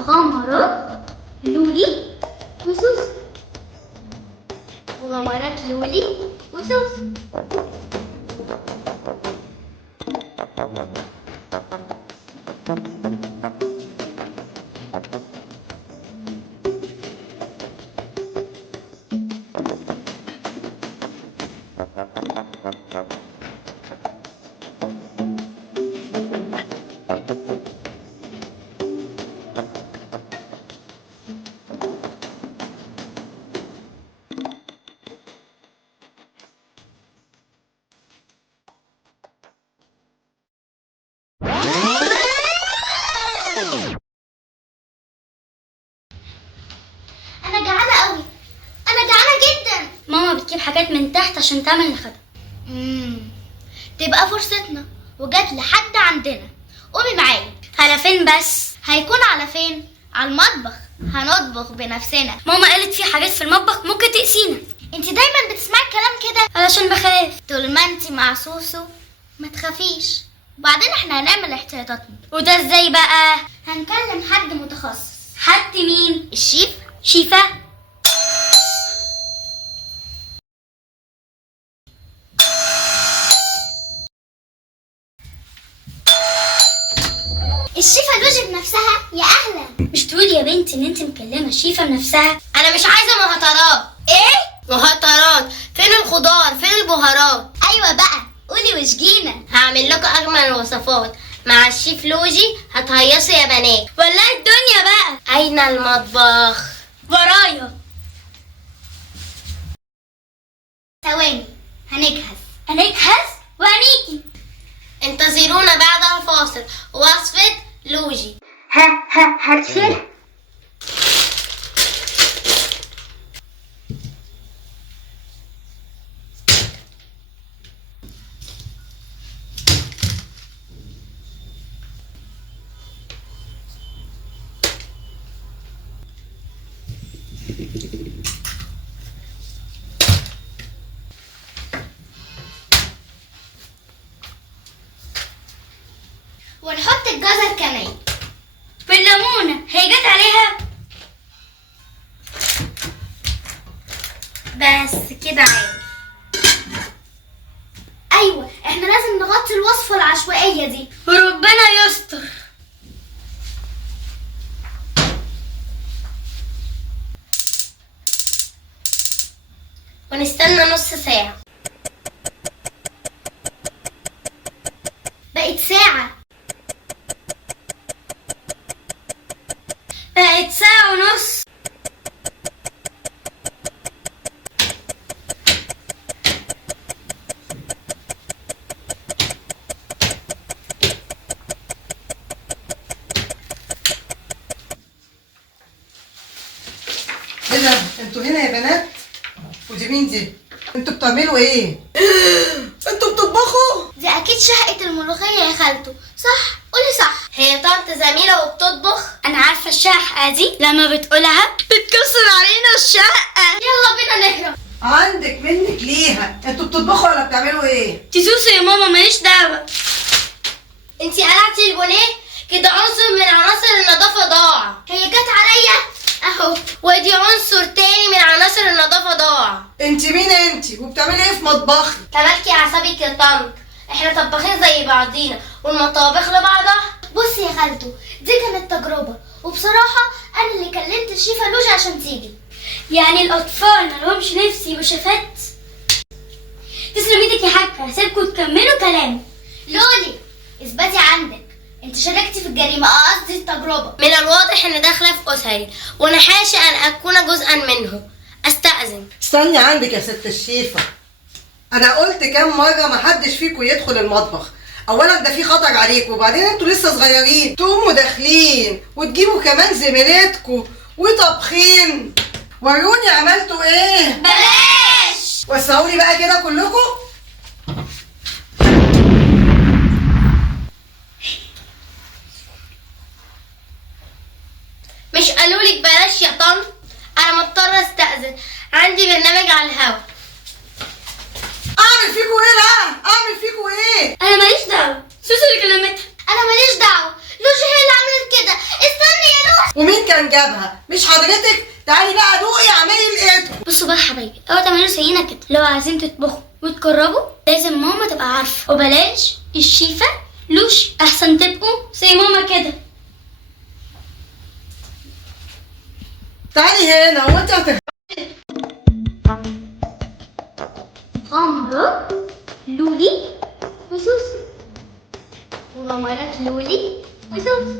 مغامرات لولي وسوسو. مغامرات لولي وسوسو. انا جعانه قوي، انا جعانه جدا. ماما بتجيب حاجات من تحت عشان تعمل الغدا. تبقى فرصتنا وجات لحد عندنا. قومي معايا. على فين بس؟ هيكون على فين؟ على المطبخ. هنطبخ بنفسنا. ماما قالت في حاجات في المطبخ ممكن تأذينا. انت دايما بتسمعي الكلام كده علشان بخاف. طول ما انت مع سوسو ما تخافيش، وبعدين احنا هنعمل احتياطاتنا. وده ازاي بقى؟ هنكلم حد متخصص. حد مين؟ الشيف. شيفة. الشيفة لوجي بنفسها. يا اهلا. مش تقولي يا بنتي ان انت مكلمه الشيفة بنفسها؟ انا مش عايزه مهاترات. ايه مهاترات؟ فين الخضار؟ فين البهارات؟ ايوه بقى قولي واشجينا. هعمل لكم اجمل الوصفات مع الشيف لوجي. هتهيصوا يا بنات. ولعي الدنيا بقى. اين المطبخ؟ ورايا. ثواني هنجهز وهنيجي. انتظرونا بعد الفاصل. وصفة لوجي. هتشيل. ونحط الجزر كمان والليمونة. هي جت عليها بس كده عادي. ايوه احنا لازم نغطي الوصفة العشوائية دي وربنا يستر. ونستنى نص ساعة. بقت ساعة. بقت ساعة ونص. ايه ده؟ انتوا هنا يا بنات؟ ودي مين دي؟ انتوا بتعملوا ايه؟ انتوا بتطبخوا؟ دي اكيد شقة الملوخية يا خالته. صح؟ قولي صح. هي طنط زميلة وبتطبخ. انا عارفة الشقة دي لما بتقولها بتكسر علينا الشقة. يلا بينا نهرب. عندك منك ليها. انتوا بتطبخوا ولا بتعملوا ايه؟ تسوسو يا ماما ماليش دعوة. انتي قلعتي البونيه كده. عنصر من عناصر النظافة ضاع. هي جت عليا اهو. ودي عنصر تاني من عناصر النظافة ضاع. انت مين انت؟ وبتعملي ايه في مطبخي؟ تمالكي اعصابك يا طنط. احنا طباخين زي بعضينا والمطابخ لبعضها. بصي يا خالته دي كانت تجربة، وبصراحة انا اللي كلمت الشيفة لوجي عشان تيجي. يعني الاطفال مالهمش نفس يبقوا شيفات؟ تسلم ايدك يا حاجة. هسيبكم تكملوا كلام. لولي اثبتي عندك. انت شاركتي في الجريمة. قصدي التجربة. من الواضح ان داخلة في اسري وانا حاشة ان اكون جزءا منه. استأذن. استني عندك يا ست الشيفة. انا قلت كام مرة محدش فيكم يدخل المطبخ. اولا ده في خطر عليكم، وبعدين انتوا لسه صغيرين تقوموا داخلين وتجيبوا كمان زميلاتكم وطبخين. وروني عملتوا ايه. بلاش. وسعولي بقى كده كلكم. مش قالولك بلاش يا طن؟ انا مضطرة استأذن، عندي برنامج على الهوا. اعمل فيكوا ايه بقى؟ اعمل فيكوا ايه؟ انا ماليش دعوة. سوسو اللي كلمتها. انا ماليش دعوة. لوجي هي اللي عملت كده. استني يا لوجي. ومين كان جابها؟ مش حضرتك؟ تعالي بقى دوقي عمايل ايدكم. بصوا بقى يا حبايبي، اوعوا تعملوا زينا كده. لو عايزين تطبخوا وتجربوا لازم ماما تبقى عارفه، وبلاش الشيفه لوشي، احسن تبقوا زي ماما كده. تعالي هنا، هو انت غمرة لولي وسوسي، وغمرات لولي وسوسي.